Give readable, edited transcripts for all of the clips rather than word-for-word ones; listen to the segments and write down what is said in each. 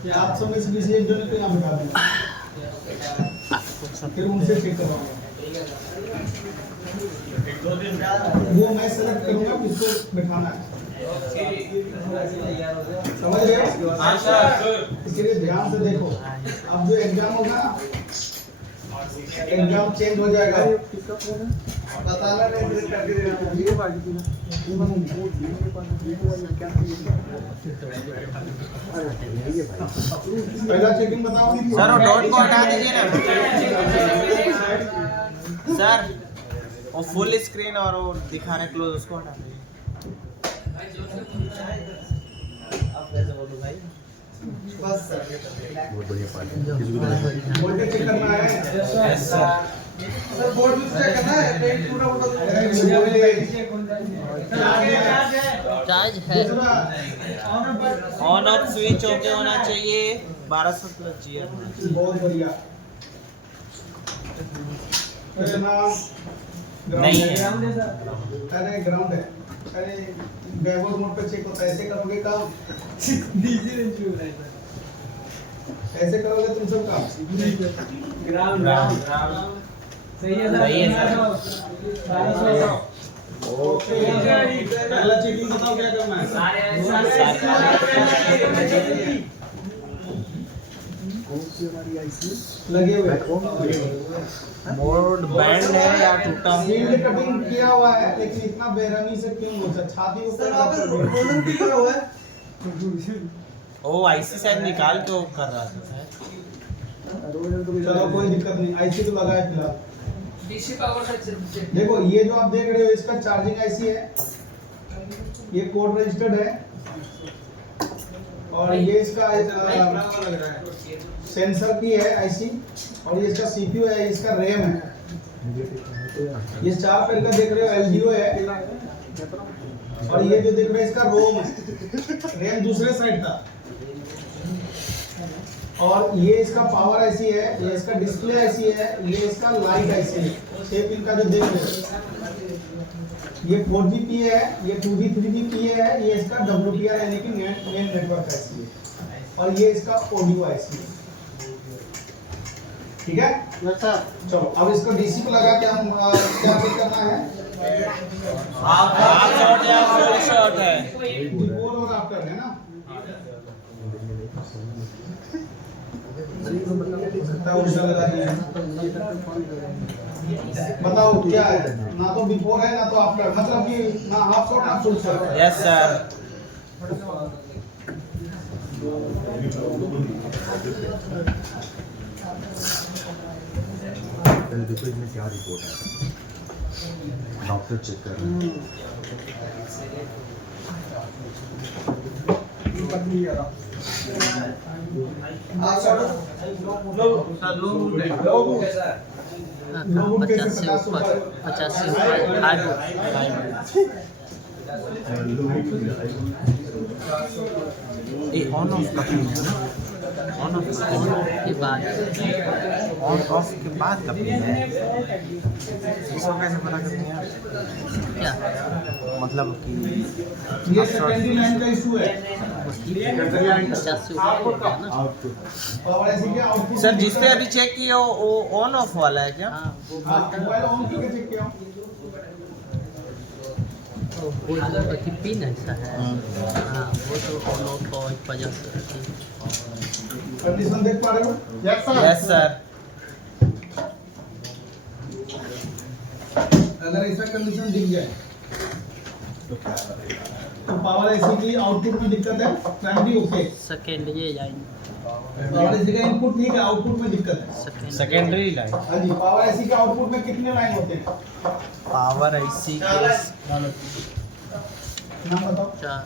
आप सब में से किसी एक जने को यहाँ बिठा देना, फिर उनसे चेक करवाऊंगा। वो मैं सेलेक्ट करूंगा किसको बिठाना है, समझ रहे हो? इसलिए ध्यान से देखो, अब जो एग्जाम होगा, एग्जाम चेंज हो जाएगा, बताना नहीं करके पहला चेकिंग बताओ सर वो डॉट को हटा दीजिए ना सर, वो फुल स्क्रीन और वो दिखा रहे क्लोज उसको हटा दीजिए। अब कैसे बोलूं भाई? बस सर बहुत बढ़िया पार्ट है। बोर्ड चेक करना है। Yes sir. सर बोर्ड भी चेक करना है, पेंट पूरा चार्ज है, ऑन ऑफ स्विच ओके होना चाहिए, 1200 प्लस जीआर। बहुत बढ़िया। नहीं है। अरे ग्राउंड है, अरे बैकवर्ड मोड पे चेक होता है, ऐसे करोगे काम, ऐसे करोगे तुम सब काम। ग्राउंड सही है सर। ओके, पहला चेकिंग बताओ क्या करना है। लगे हुए बोर्ड बैंड है या टूटा हुआ? सील्ड कटिंग किया हुआ है, लेकिन इतना बेरहमी से क्यों घुसा? छाती को सर वहाँ पे रोलर भी लगा हुआ है। वो आईसी शायद निकाल के वो कर रहा था शायद। चलो कोई दिक्कत नहीं, आईसी तो लगा है फिलहाल। डीसी पावर से देखो ये जो आप देख रहे हो इसका चार्जिंग आईसी है, ये कोड रजिस्टर्ड है, और ये इसका सेंसर की है आईसी, और ये इसका सीपीयू है, इसका रैम है। ये 4 पैर का देख रहे हो एलडीओ है, और ये जो देख रहे हो इसका रोम है, रैम दूसरे साइड था, और ये इसका पावर आईसी है, ये इसका डिस्प्ले आईसी है, ये इसका लाइट आईसी है। 6 पिन का जो देख रहे हो, ये 4G है, ये 2G 3G है, ये इसका WPR यानी कि मेन नेटवर्क आईसी है, और ये इसका ऑडियो आईसी है। ठीक है अच्छा, चलो अब इसको डीसी पे लगा के हम क्या चेक करना है? हाफ शॉट या फुल शॉट है? बिफोर और आफ्टर है ना। उल्टा लगा दिया, बताओ क्या है? ना तो बिफोर है ना तो आफ्टर, मतलब कि ना हाफ शॉट ना फुल शॉट। Yes sir. देखो इसमें क्या रिपोर्ट है, डॉक्टर चेक कर रहे हैं। लोग कैसे 50 से ऊपर 50 से ऊपर हार्ड ये ऑन ऑफ का पिन है ना? ऑन ऑफ के बाद ऑन ऑफ के बाद का पिन है। इसको कैसे पता करते हैं आप? क्या मतलब कि ये सेकेंडरी लाइन का इशू है। 50 से ऊपर हो गया ना। और ऐसे क्या आउटपुट सर जिसने अभी चेक किया वो ऑन ऑफ वाला है क्या? हाँ वो मोबाइल ऑन करके चेक किया। वो जो पिन ऐसा है, हाँ वो तो ऑन ऑफ को वजह से कंडीशन देख पा रहे हो? Yes sir. अगर ऐसा कंडीशन दिख जाए तो पावर ऐसी की आउटपुट में दिक्कत है, प्राइमरी ओके, सेकेंड ये जाएंगे पावर ऐसी का इनपुट ठीक है, आउटपुट में दिक्कत है। Secondary line. हाँ जी, पावर ऐसी के आउटपुट में कितने लाइन होते हैं? पावर आईसी के नाम बताओ। 4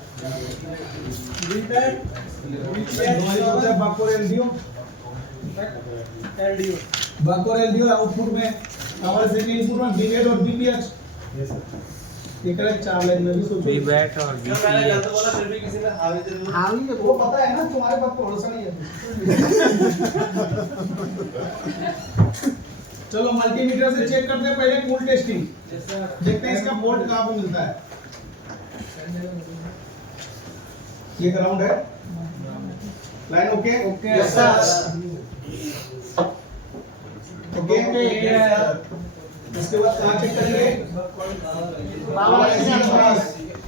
बाकोर एलडीओ, बाकोर एलडीओ आउटपुट में पावर ऐसी के इनपुट में बीवेट और बीपीएच। ये करेक्ट 4 लाइन में भी सोचो। बीवेट और बीपीएच। हावी है वो पता है ना, तुम्हारे पास भरोसा नहीं है। चलो मल्टीमीटर से चेक करते हैं पहले कूल टेस्टिंग, देखते हैं इसका वोल्ट कहाँ पे मिलता है। ये ग्राउंड है, line okay Okay. Yes sir okay इसके बाद कहाँ चेक करेंगे पावर IC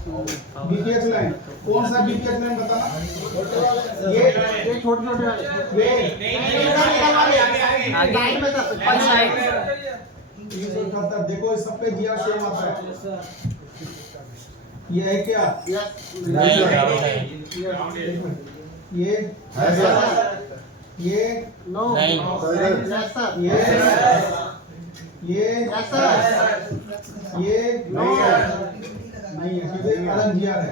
बीपीएच लाइन कौन सा बीपीएच लाइन बताना ये छोटे छोटे वाले ये आगे ऊपर साइड देखो इस सब पे जीआर सेम आता है ये है क्या ये ये नहीं ये नहीं है क्योंकि अलग जीआर है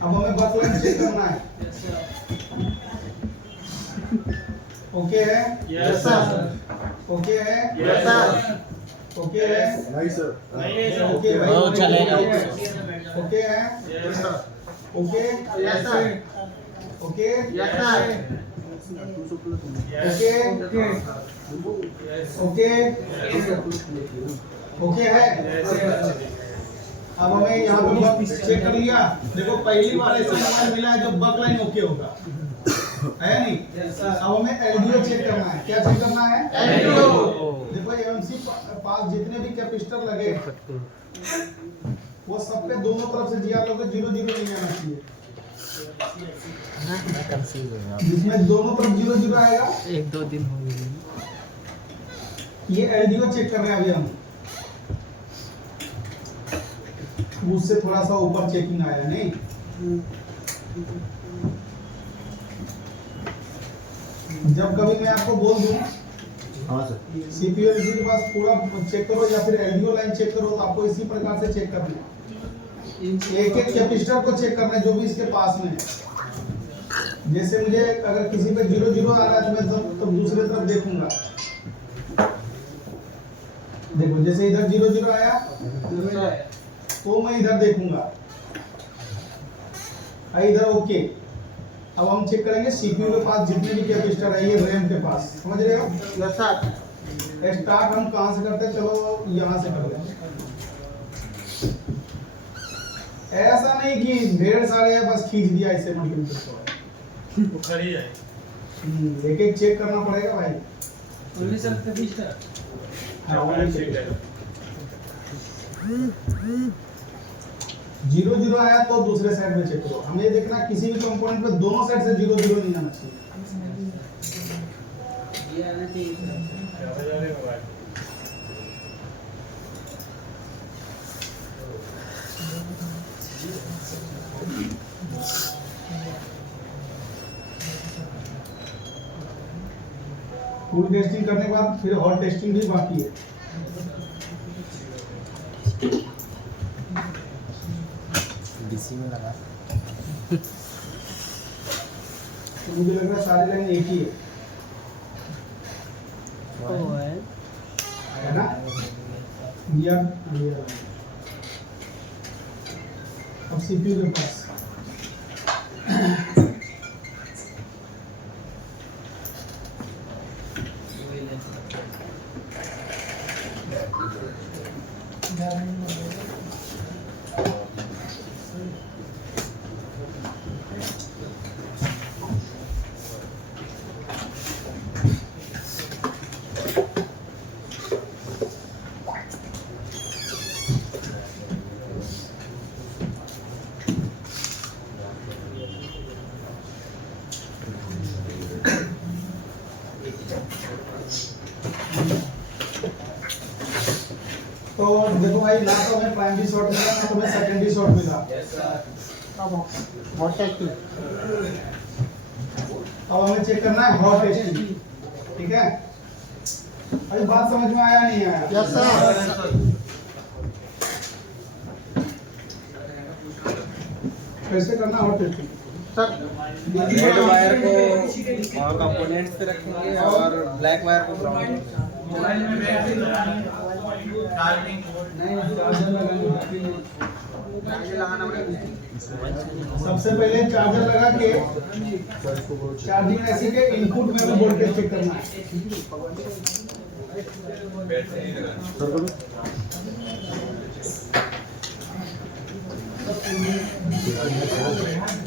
अब हमें बस लाइन चेक करना है ओके है यस सर ओके है यस सर ओके है नहीं सर ओके भाई वो चलेगा ओके है yes sir okay Yes, sir. Okay Yes, sir. Okay okay है अब हमें यहाँ पे बक चेक कर लिया देखो पहली बार ऐसा मोबाइल मिला है जो बक लाइन ओके होगा है नहीं अब हमें एलडीओ चेक करना है क्या चेक करना है LDO देखो एमसी पास जितने भी कैपेसिटर लगे वो सब पे दोनों तरफ से जीआर लोग 0 0 नहीं आना चाहिए मैं कंफ्यूज हूँ यहाँ। जिसमें दोनों तरफ 0 0 आएगा 1-2 दिन हो गए ये एलडीओ चेक कर रहे हैं अभी हम उससे थोड़ा सा ऊपर चेकिंग आया नहीं जब कभी मैं आपको बोल दूं हाँ सर सीपीयू एलसी के पास पूरा चेक करो या फिर एलडीओ लाइन चेक करो तो आपको इसी प्रकार से चेक करना है एक एक कैपेसिटर को चेक करना है जो भी इसके पास में है जैसे मुझे अगर किसी पे 0 0 आ रहा है तो मैं तब दूसरे तरफ देखूंगा देखो जैसे इधर 0 0 आया तो मैं इधर देखूंगा इधर ओके अब हम चेक करेंगे सीपीयू के पास जितने भी कैपेसिटर है ये रैम के पास समझ रहे हो Yes, sir. स्टार्ट हम कहां से करते हैं चलो यहां से करते हैं ऐसा नहीं कि ढेर सारे है बस खींच दिया इसे मल्टीमीटर को खड़ी है एक एक चेक करना पड़ेगा भाई Only sir, capacitor. हाँ, वाला check है। 0 0 आया तो दूसरे साइड में चेक करो हमें ये देखना है किसी भी कंपोनेंट पे दोनों साइड से 0 0 नहीं आना चाहिए ये आना चाहिए sir. पूरी टेस्टिंग करने के बाद फिर हॉट टेस्टिंग भी बाकी है डीसी में लगा तो मुझे लग रहा है सारी लाइन एक ही है ना ये अब सीपीयू के पास तो देखो भाई ना तो हमें प्राइमरी शॉट मिला ना तो हमें सेकेंडरी शॉट मिला अब हॉट टेस्टिंग अब हमें चेक करना है हॉट टेस्टिंग ठीक है अभी बात समझ में आया नहीं आया Yes, sir. कैसे करना हॉट टेस्टिंग रेड वायर को कंपोनेंट्स पे रखेंगे और ब्लैक वायर को ग्राउंड सबसे पहले चार्जर लगा के चार्जिंग ऐसी के इनपुट में हमें वोल्टेज चेक करना है सर बोलो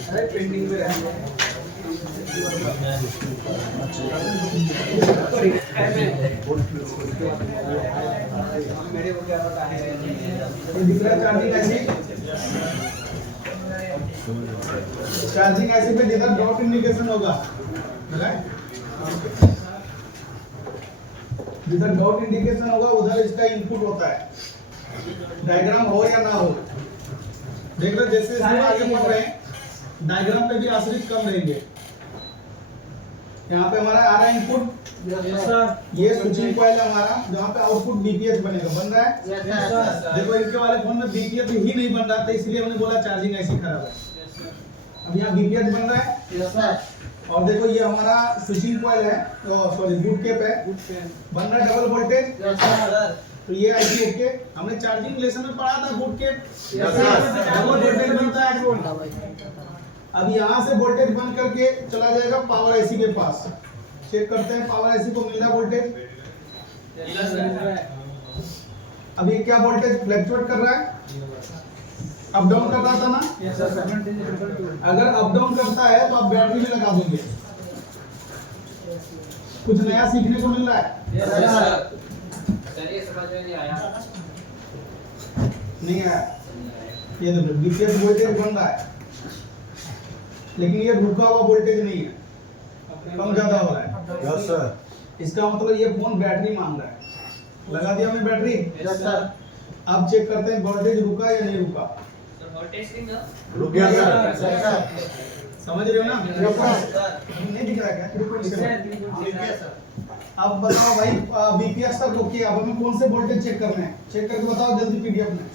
अरे पेंडिंग में रह गया मेरे को क्या पता है ये दिख रहा है चार्जिंग ऐसी पे जिधर डॉट इंडिकेशन होगा जिधर डॉट इंडिकेशन होगा उधर इसका इनपुट होता है, डायग्राम हो या ना हो। देख रहे जैसे जैसे आगे बढ़ रहे हैं डायग्राम पे भी आश्रित कम रहेंगे। यहाँ पे हमारा आ रहा है इनपुट, ये स्विचिंग कॉइल है हमारा जहाँ पे आउटपुट बीपीएस बनेगा, बन रहा है। देखो इनके वाले फोन में बीपीएस ही नहीं बन रहा था, इसलिए हमने बोला चार्जिंग ऐसी खराब है। अब यहाँ बीपीएस बन रहा है और देखो ये हमारा स्विचिंग कॉइल है, सॉरी बूट कैप है, बन रहा है डबल वोल्टेज। तो ये आईसी ओके, हमने चार्जिंग लेसन में पढ़ा था बूट कैप डबल वोल्टेज बनता है। अब यहाँ से वोल्टेज बंद करके चला जाएगा पावर आईसी के पास, चेक करते हैं पावर आईसी को मिल रहा है वोल्टेज। अब ये क्या वोल्टेज फ्लक्चुएट कर रहा है, अप डाउन कर रहा था ना। अगर अप डाउन करता है तो आप बैटरी में लगा दोगे। कुछ नया सीखने को मिल रहा है? नहीं आया। ये देखो बीपीएस वोल्टेज बन रहा है लेकिन ये रुका हुआ वोल्टेज नहीं है, कम ज्यादा हो रहा है। Yes sir. इसका मतलब ये फोन बैटरी मांग रहा है। लगा दिया हमने बैटरी। Yes sir. अब चेक करते हैं वोल्टेज रुका या नहीं रुका। रुक गया सर। समझ रहे हो ना? नहीं दिख रहा क्या? अब बताओ भाई बीपीएस तक ओके, अब हमें कौन से वोल्टेज चेक करने हैं, चेक करके बताओ जल्दी पीडीएफ में।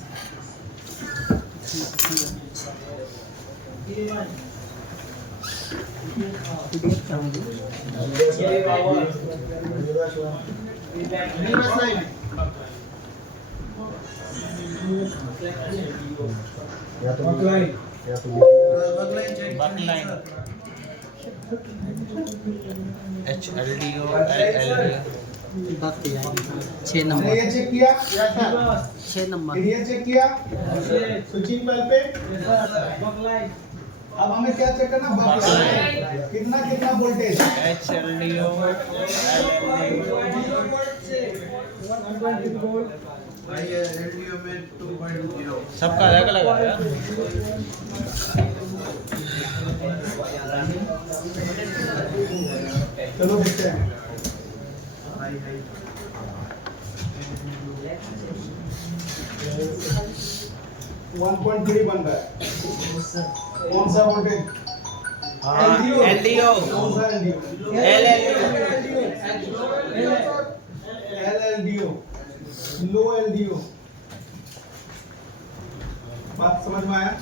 नहीं बस नहीं या तो बकलाइन या तो बकलाइन HLDO LLDO 6 नंबर, ये चेक किया, 6 नंबर। ये चेक किया स्विचिंग कॉइल पे। अब हमें क्या चेक करना, बकलाइन कितना कितना वोल्टेज। HLDO सबका अलग अलग आया। चलो देखते हैं। वन 1.3 बन रहा है। कौन सा वोल्टेज? LDO कौन सा LDO? LLDO, लो LDO। बात समझ में आया?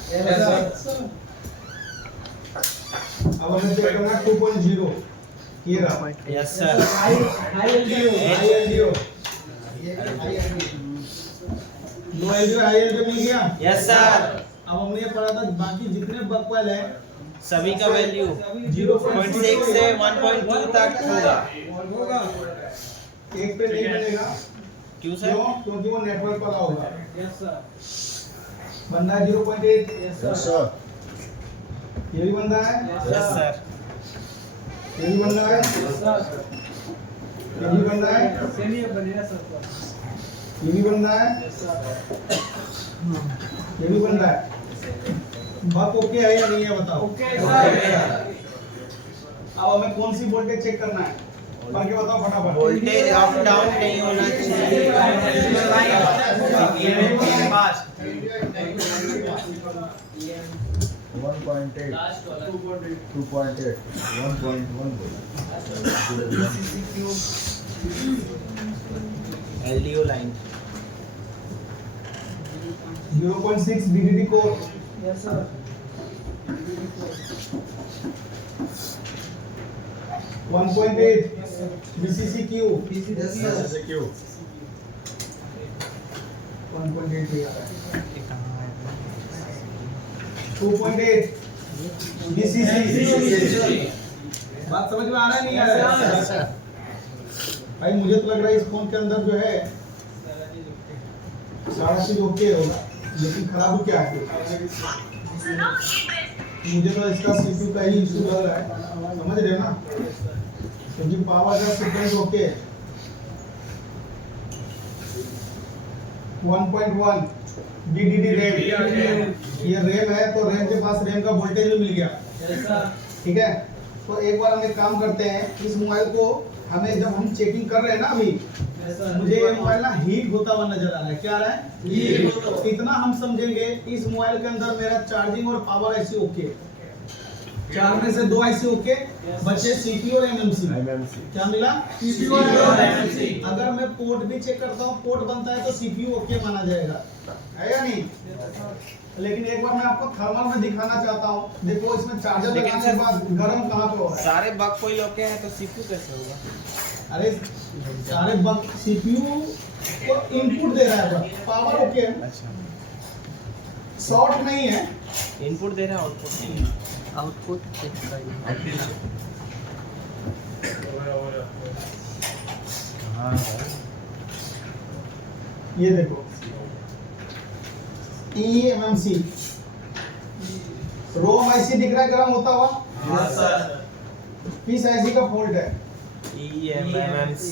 अब हमें चेक करना है 2.0। ये रहा। Yes sir. हाई LDO, लो LDO, हाई LDO मिल गया। Yes sir. अब हमने ये पढ़ा था बाकी जितने बकवाल है सभी का वैल्यू 0.6 से 1.2 तक होगा। एक पे नहीं बनेगा। क्यों सर? क्यों? क्योंकि वो नेटवर्क वाला होगा। बन रहा है 0.8। Yes sir. ये भी बन रहा है। Yes sir. ये भी बन रहा है। ये भी बन रहा है। ये भी बन रहा है। ये भी बन रहा है। बात ओके है या नहीं है बताओ। अब हमें कौन सी वोल्टेज चेक करना है, करके बताओ फटाफट। वोल्टेज अप डाउन नहीं होना चाहिए। 1.8 2.8 1.1 LDO line 0.6 VDD core. Yes sir. 1.8 VCCQ। SSQ 1.8 पे आ रहा है। 2.8 VCC। बात समझ में आ रहा है नहीं आ रहा है? भाई मुझे तो लग रहा है इस फोन के अंदर जो है सारा चीज ओके होगा, लेकिन खराब क्या है? मुझे तो इसका सीपीयू का ही इशू लग रहा है, समझ रहे हो ना, क्योंकि पावर का सीक्वेंस ओके 1.1 DDD रैम, ये रैम है तो रैम के पास रैम का वोल्टेज भी मिल गया, ठीक है। तो एक बार हम एक काम करते हैं, इस मोबाइल को हमें जब हम चेकिंग कर रहे हैं ना अभी, मुझे ये मोबाइल ना हीट होता हुआ नजर आ रहा है, क्या आ रहा है, हीट। इतना हम समझेंगे इस मोबाइल के अंदर मेरा चार्जिंग और पावर आईसी ओके, 4 में से 2 आईसी ओके, बचे सीपीयू और एमएमसी। क्या मिला, सीपीयू और एमएमसी। अगर मैं पोर्ट भी चेक करता हूँ, पोर्ट बनता है तो सीपीयू ओके माना जाएगा, है या नहीं। लेकिन एक बार मैं आपको थर्मल में दिखाना चाहता हूँ, देखो इसमें चार्जर लगाने के बाद गर्म कहाँ पे हो रहा है। सारे बग कोई ओके हैं तो सीपीयू कैसे होगा? अरे सारे बग सीपीयू को इनपुट दे रहा है, पावर ओके है, अच्छा, शॉर्ट नहीं है, इनपुट दे रहा है आउटपुट नहीं। आउटपुट चेक करिए। ये देखो eMMC रोम आईसी दिख रहा है गर्म होता हुआ, हाँ सर। किस आईसी का फॉल्ट है, EMMC।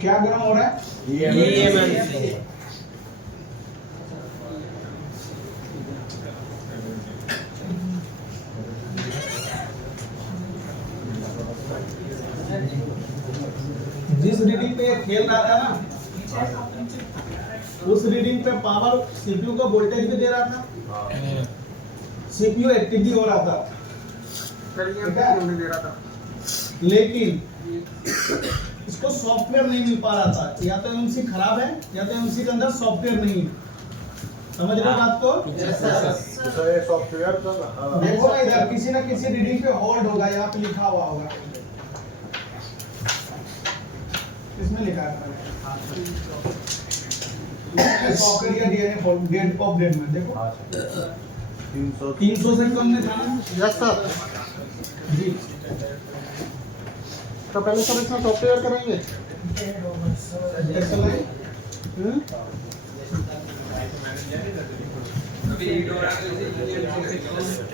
क्या गर्म हो रहा है, EMMC। जिस रीडिंग पे ये खेल रहा था ना, उस रीडिंग पे पावर सीपीयू का वोल्टेज भी दे रहा था, सीपीयू एक्टिव भी हो रहा था, ठीक है? लेकिन इसको सॉफ्टवेयर नहीं मिल पा रहा था, या तो एमसी खराब है या तो एमसी के अंदर सॉफ्टवेयर नहीं है, समझ रहे हो बात को। सॉफ्टवेयर देखो ना इधर किसी ना किसी रीडिंग पे होल्ड होगा, यहाँ पे लिखा हुआ होगा, इसमें लिखा है सॉफ्टवेयर या डीएनए डेट ऑफ डेट में देखो 300 से कम में था ना। Yes sir. जी तो पहले सर इसमें सॉफ्टवेयर करेंगे। ऐसा नहीं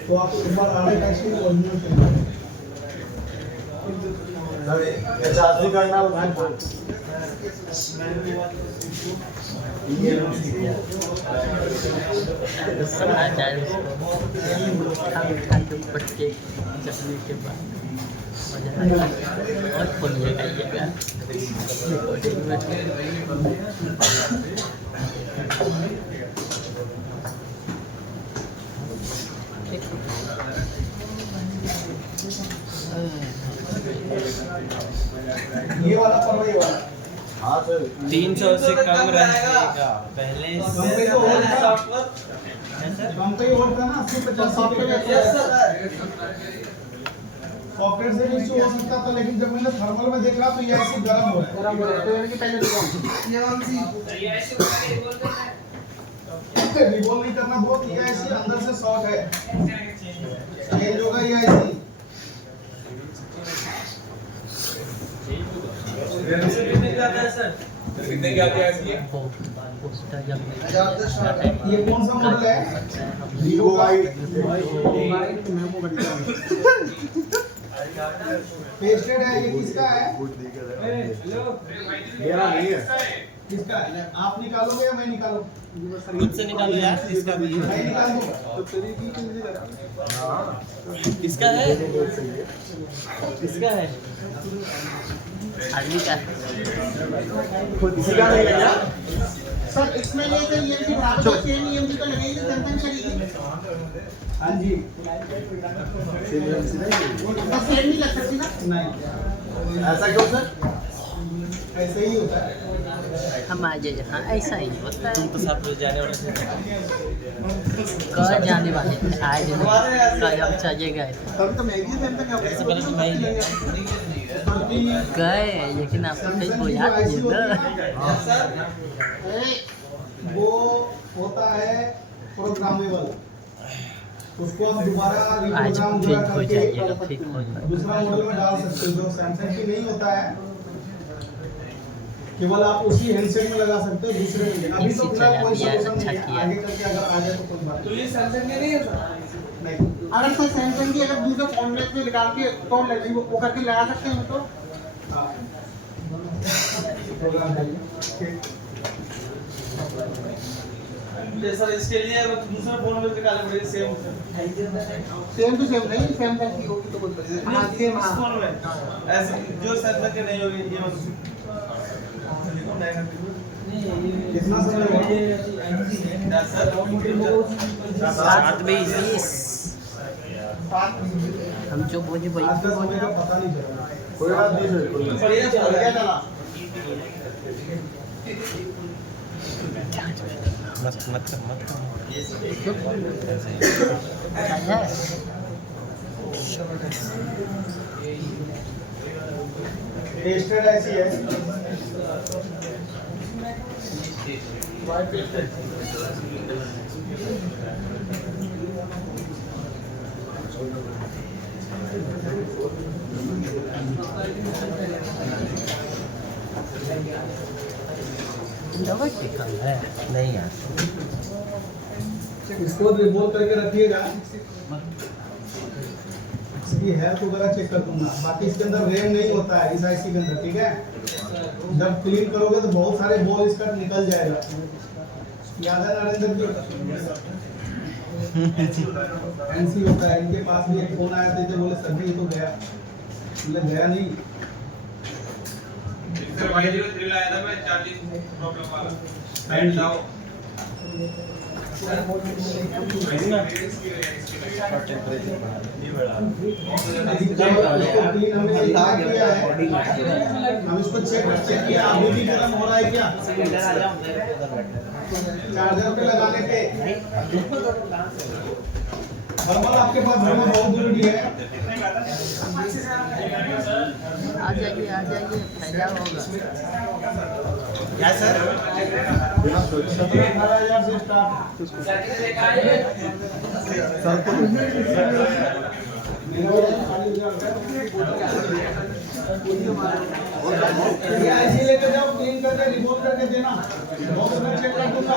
तो आप एक बार आगे टेस्ट में ओरिजिनल चाहिए, चार्जिंग करना ठंड पट्टे जमने के बाद मजा आएगा और फोन लगाइएगा रिकॉर्डिंग में। ये वाला परवाही वाला हाँ सर 300 से कम रहेगा पहले कम पे तो और था, कम पे और था ना 80-50 सॉफ्टवेयर से भी इशू हो सकता था, लेकिन जब मैंने थर्मल में देखा तो ये ऐसे गर्म हो रहा है। तो यानी कि पहले रिवॉल्व नहीं करना बहुत, ये ऐसे अंदर से शॉर्ट है, चेंज होगा ये ऐसे। कितने क्या क्या किए? पोस्टर जब ये कौन सा मॉडल है, वीवो वाई पेस्टेड है, ये किसका है, मेरा नहीं है। किसका है, आप निकालोगे या मैं निकालूं, खुद से निकालो यार, इसका भी मैं निकाल दूंगा। किसका है? किसका है? आदमी का खुद से क्या नहीं है सर इसमें ये तो ईएमसी बराबर का सेम ईएमसी तो लगेगी सैमसंग करेगी। हाँ जी बस सेम नहीं लग सकती ना। नहीं, ऐसा क्यों सर? ऐसे ही होता है। हम आ जाए हाँ ऐसा ही होता तुम है। तो साथ में जाने वाले थे। कल जाने वाले थे आज नहीं, कल हम चले गए थे। तभी तो मैं भी सैमसंग इससे पहले तो मैं ही गए लेकिन आपको कहीं बुझा दीजिए ना। वो होता है प्रोग्रामेबल, उसको आप दोबारा आज रिप्रोग्राम चेंज हो करके जाइएगा, ठीक हो जाएगा। दूसरा मॉडल में डाल सकते हो, जो सैमसंग की नहीं होता है। केवल आप उसी हैंडसेट में लगा सकते हो, दूसरे में नहीं। अभी तो फिलहाल कोई अच्छा सॉल्यूशन नहीं है, किया। आगे करके अगर आ जाए तो कोई बात तो ये सैमसंग के नहीं है सर? नहीं। अगर सर सैमसंग की अगर दूसरे फोन में से निकाल के तो वो करके लगा सकते हैं तो हाँ। प्रोग्राम है। ठीक। जैसा इसके लिए दूसरा फोन में निकालना पड़ेगा सेम सेम टू सेम नहीं, सैमसंग की होगी तो कोई हाँ सेम इस हाँ फोन में ऐसे जो सैमसंग के नहीं होगी ये मत कितना समय हुआ? सर 7:20 हम जो बोले वही आज का समय का पता नहीं चला। कोई बात नहीं सर, कोई बात बढ़िया चल रहा है। टेस्टेड ऐसी है। दवाई निकल है नहीं यार। इसको रिमूव करके रखिएगा। इसकी हेल्थ वगैरह चेक कर दूंगा। बाकी इसके अंदर रैम नहीं होता है इस आईसी के अंदर, ठीक है। जब क्लीन करोगे तो बहुत सारे बॉल इसका निकल जाएगा। याद है नरेंद्र जी? एनसी होता है, इनके पास भी एक फोन आया था, बोले सर जी ये तो गया, बोले गया नहीं। सर 503 लाया था मैं, चार्जिंग प्रॉब्लम वाला बैठ जाओ। हम इसको चेक किया, अभी भी गर्म हो रहा है क्या? चार्जर पे लगाने पे थर्मल आपके पास होना बहुत जरूरी है। आ जाइए फायदा होगा। क्या सर? 17,000 से स्टार्ट। ऐसे लेके जाओ, क्लीन करके रिमूव करके देना। बहुत चेक कर दूंगा।